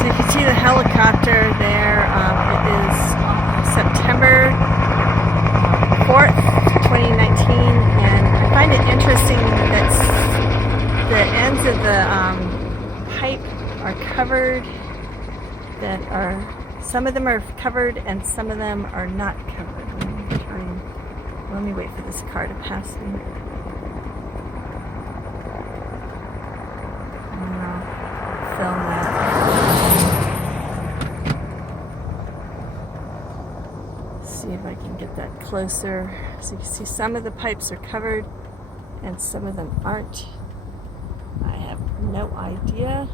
So you can see the helicopter there. It is September 4th, 2019, and I find it interesting that the ends of the pipe are covered. Some of them are covered and some of them are not covered. Let me wait for this car to pass me. And I'll film that. See if I can get that closer. So you can see some of the pipes are covered and some of them aren't. I have no idea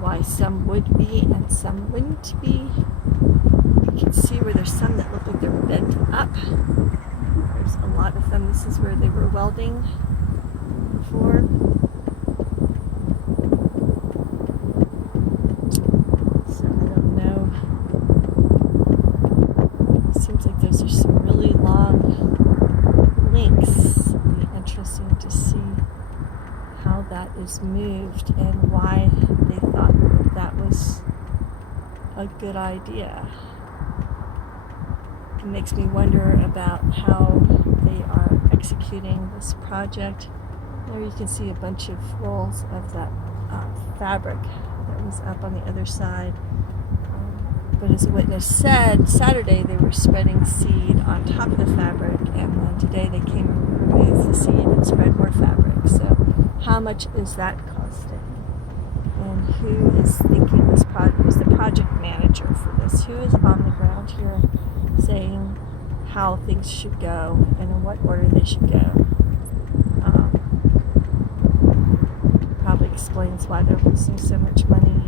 why some would be and some wouldn't be. You can see where there's some that look like they're bent up. There's a lot of them. This is where they were welding before. So I don't know. It seems like those are some really long links. It'll be interesting to see how that is moved and why they thought that that was a good idea. It makes me wonder about how they are executing this project. There you can see a bunch of rolls of that fabric that was up on the other side. But as a witness said, Saturday they were spreading seed on top of the fabric, and then today they came and removed the seed and spread more fabric. So how much is that costing? And who is thinking this project? Who's the project manager for this? Who is on the ground here saying how things should go and in what order they should go? Probably explains why they're losing so much money.